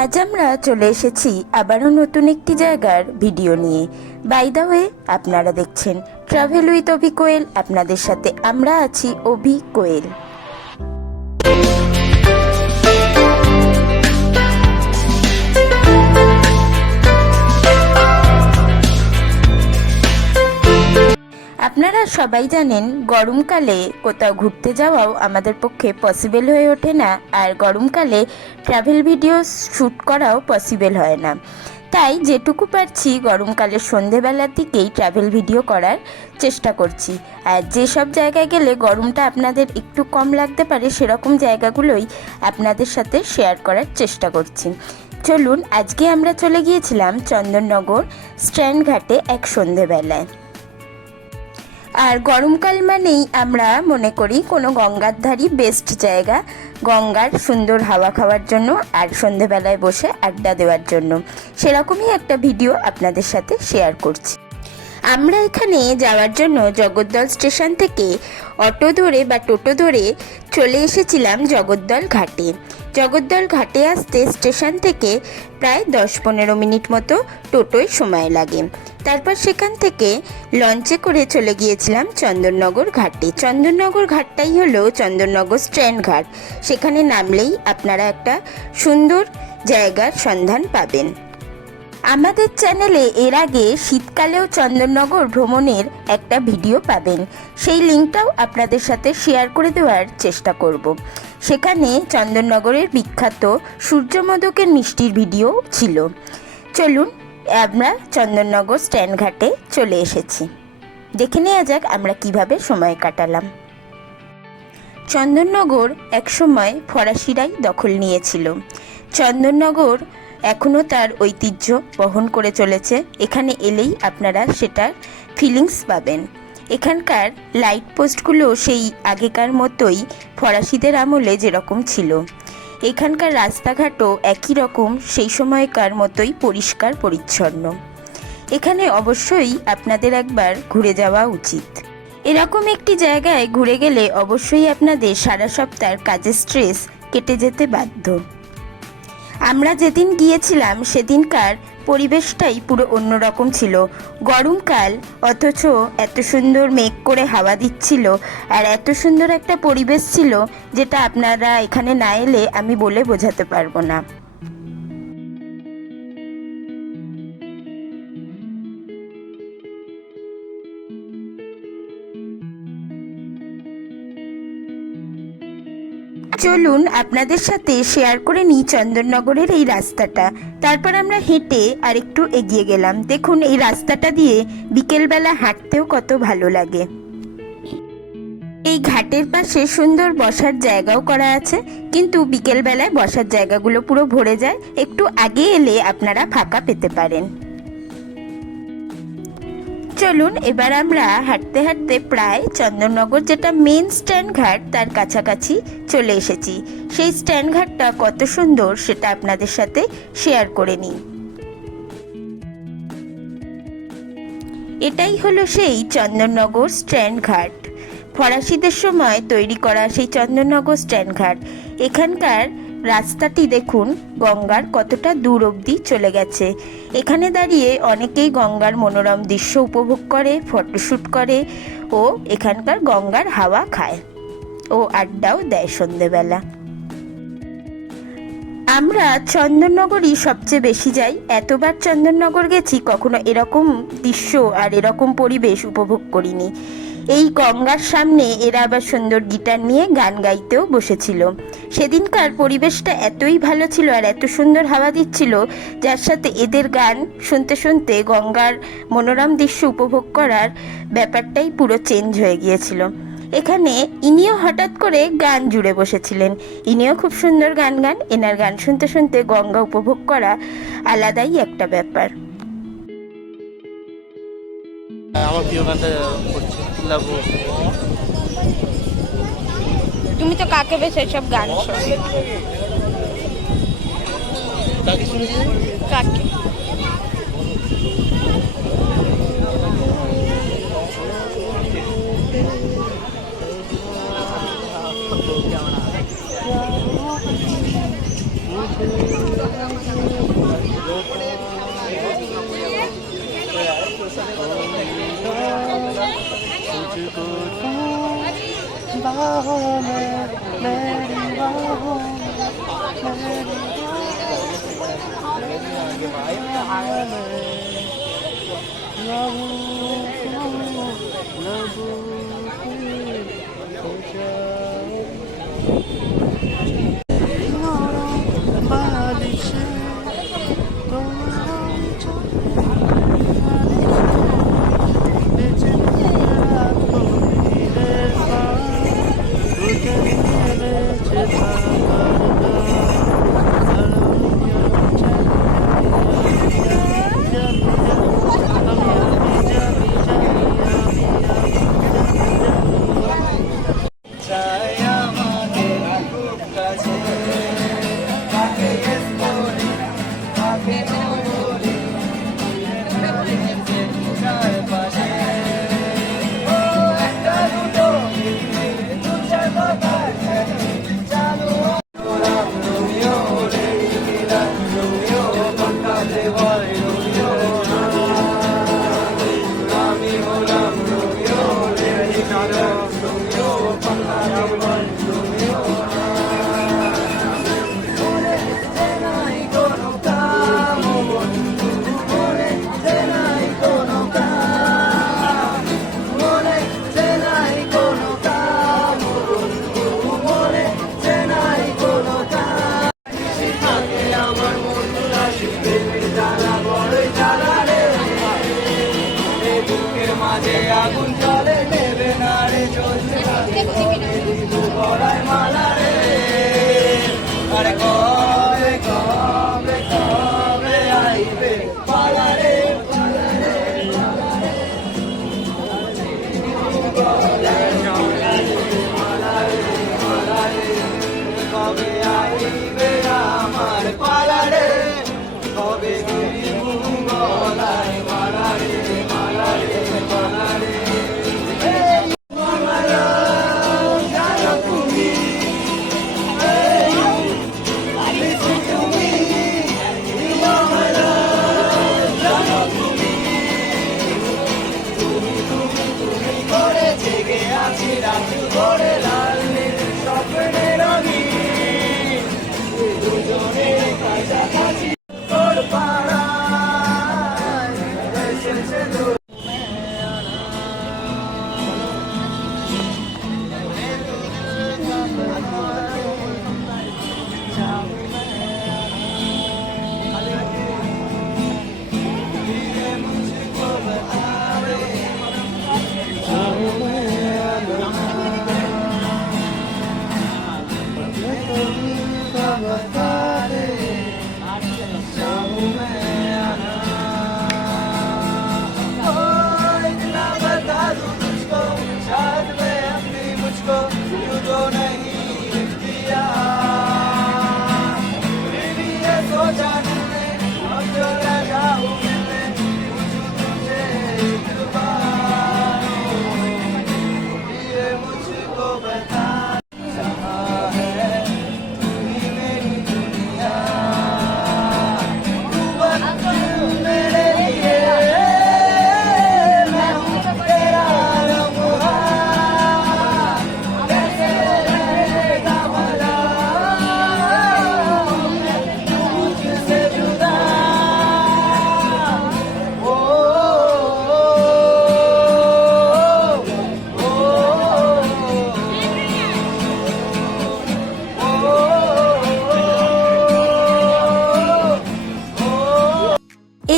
আজ আমরা চলে এসেছি আবারও নতুন একটি জায়গার ভিডিও নিয়ে। বাই দ্য ওয়ে, আপনারা দেখছেন ট্রাভেল উইথ অভি কোয়েল। আপনাদের সাথে আমরা আছি অভি কোয়েল। আপনারা সবাই জানেন গরমকালে কোথাও ঘুরতে যাওয়াও আমাদের পক্ষে পসিবল হয়ে ওঠে না, আর গরমকালে ট্রাভেল ভিডিও শ্যুট করাও পসিবল হয় না। তাই যেটুকু পারছি গরমকালের সন্ধেবেলার দিকেই ট্রাভেল ভিডিও করার চেষ্টা করছি। আর যেসব জায়গায় গেলে গরমটা আপনাদের একটু কম লাগতে পারে সেরকম জায়গাগুলোই আপনাদের সাথে শেয়ার করার চেষ্টা করছি। চলুন, আজকে আমরা চলে গিয়েছিলাম চন্দননগর স্ট্যান্ড ঘাটে এক সন্ধেবেলায়। আর গরমকাল মানেই আমরা মনে করি কোনো গঙ্গার ধারই বেস্ট জায়গা, গঙ্গার সুন্দর হাওয়া খাওয়ার জন্য আর সন্ধেবেলায় বসে আড্ডা দেওয়ার জন্য। সেরকমই একটা ভিডিও আপনাদের সাথে শেয়ার করছি। আমরা এখানে যাওয়ার জন্য জগদ্দল স্টেশন থেকে অটো ধরে বা টোটো ধরে চলে এসেছিলাম জগদ্দল ঘাটে। জগদ্দল ঘাটে আসতে স্টেশন থেকে প্রায় 10-15 মিনিট মতো টোটোয় সময় লাগে। তারপর সেখান থেকে লঞ্চে করে চলে গিয়েছিলাম চন্দননগর ঘাটে। চন্দননগর ঘাটটাই হলো চন্দননগর স্ট্যান্ড ঘাট। সেখানে নামলেই আপনারা একটা সুন্দর জায়গার সন্ধান পাবেন। আমাদের চ্যানেলে এর আগে শীতকালেও চন্দননগর ভ্রমণের একটা ভিডিও পাবেন, সেই লিঙ্কটাও আপনাদের সাথে শেয়ার করে দেওয়ার চেষ্টা করব। সেখানে চন্দননগরের বিখ্যাত সূর্যমোদকের মিষ্টির ভিডিও ছিল। চলুন, আমরা চন্দননগর স্ট্যান্ড ঘাটে চলে এসেছি। দেখে নেওয়া যাক আমরা কিভাবে সময় কাটালাম। চন্দননগর একসময় ফরাসিরাই দখল নিয়েছিল। চন্দননগর এখনও তার ঐতিহ্য বহন করে চলেছে। এখানে এলেই আপনারা সেটার ফিলিংস পাবেন। এখানকার লাইট পোস্টগুলো সেই আগেকার মতোই ফরাসিদের আমলে যেরকম ছিল। এখানকার রাস্তাঘাটও একই রকম সেই সময়কার মতোই পরিষ্কার পরিচ্ছন্ন। এখানে অবশ্যই আপনাদের একবার ঘুরে যাওয়া উচিত। এরকম একটি জায়গায় ঘুরে গেলে অবশ্যই আপনাদের সারা সপ্তাহের কাজের স্ট্রেস কেটে যেতে বাধ্য। আমরা যেদিন গিয়েছিলাম সেদিনকার পরিবেশটাই পুরো অন্যরকম ছিল। গরমকাল, অথচ এত সুন্দর মেঘ করে হাওয়া দিচ্ছিল আর এত সুন্দর একটা পরিবেশ ছিল যেটা আপনারা এখানে না এলে আমি বলে বোঝাতে পারবো না। চলুন আপনাদের সাথে শেয়ার করে নিই চন্দননগরের এই রাস্তাটা। তারপর আমরা হেঁটে আর একটু এগিয়ে গেলাম। দেখুন, এই রাস্তাটা দিয়ে বিকেলবেলা হাঁটতেও কত ভালো লাগে। এই ঘাটের পাশে সুন্দর বসার জায়গাও করা আছে, কিন্তু বিকেলবেলায় বসার জায়গাগুলো পুরো ভরে যায়। একটু আগে এলে আপনারা ফাঁকা পেতে পারেন। চলুন, এবার আমরা হাঁটতে হাঁটতে প্রায় চন্দননগর যেটা মেন স্ট্যান্ড ঘাট তার কাছাকাছি চলে এসেছি। সেই স্ট্যান্ড ঘাটটা কত সুন্দর সেটা আপনাদের সাথে শেয়ার করে নিই। এটাই হলো সেই চন্দননগর স্ট্যান্ড ঘাট। ফরাসিদের সময় তৈরি করা সেই চন্দননগর স্ট্যান্ড ঘাট। এখানকার রাস্তাটি দেখুন গঙ্গার কতটা দূর অবধি চলে গেছে। এখানে দাঁড়িয়ে অনেকেই গঙ্গার মনোরম দৃশ্য উপভোগ করে, ফটোশ্যুট করে ও এখানকার গঙ্গার হাওয়া খায় ও আড্ডাও দেয় সন্ধেবেলা। আমরা চন্দননগরই সবচেয়ে বেশি যাই। এতবার চন্দননগর গেছি, কখনো এরকম দৃশ্য আর এরকম পরিবেশ উপভোগ করিনি। এই গঙ্গার সামনে এরা আবার সুন্দর গিটার নিয়ে গান গাইতেও বসেছিল। সেদিনকার পরিবেশটা এতই ভালো ছিল আর এত সুন্দর হাওয়া দিচ্ছিল, যার সাথে এদের গান শুনতে শুনতে গঙ্গার মনোরম দৃশ্য উপভোগ করার ব্যাপারটাই পুরো চেঞ্জ হয়ে গিয়েছিল। এখানে ইনিও হঠাৎ করে গান জুড়ে বসেছিলেন। ইনিও খুব সুন্দর গান গান। এনার গান শুনতে শুনতে গঙ্গা উপভোগ করা আলাদাই একটা ব্যাপার। আমার প্রিয় গানটা করছি লাগু। তুমি তো কাকে বেশ এসব গান শোনো? কাকে শুনেছি? কাকে?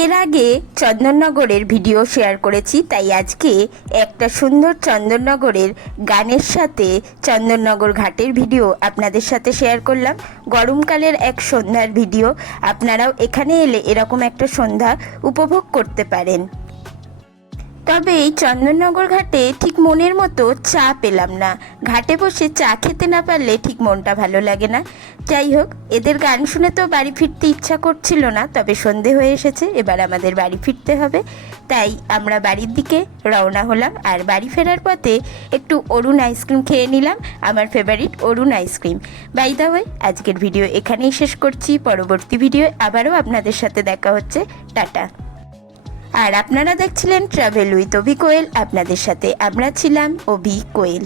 এর আগে চন্দননগরের ভিডিও শেয়ার করেছি, তাই আজকে একটা সুন্দর চন্দননগরের গানের সাথে চন্দননগর ঘাটের ভিডিও আপনাদের সাথে শেয়ার করলাম। গরমকালের এক সন্ধ্যার ভিডিও। আপনারাও এখানে এলে এরকম একটা সন্ধ্যা উপভোগ করতে পারেন। তবে এই চন্দননগর ঘাটে ঠিক মনের মতো চা পেলাম না। ঘাটে বসে চা খেতে না পারলে ঠিক মনটা ভালো লাগে না। যাই হোক, এদের গান শুনে তো বাড়ি ফিরতে ইচ্ছা করছিল না, তবে সন্ধে হয়ে এসেছে, এবার আমাদের বাড়ি ফিরতে হবে। তাই আমরা বাড়ির দিকে রওনা হলাম। আর বাড়ি ফেরার পথে একটু অরুণ আইসক্রিম খেয়ে নিলাম, আমার favourite Arun ice cream. By the way, আজকের ভিডিও এখানেই শেষ করছি। পরবর্তী ভিডিও আবারও আপনাদের সাথে দেখা হচ্ছে। টাটা। আর আপনারা দেখছিলেন ট্রাভেল উইথ অভি কোয়েল। আপনাদের সাথে আমরা ছিলাম অভি কোয়েল।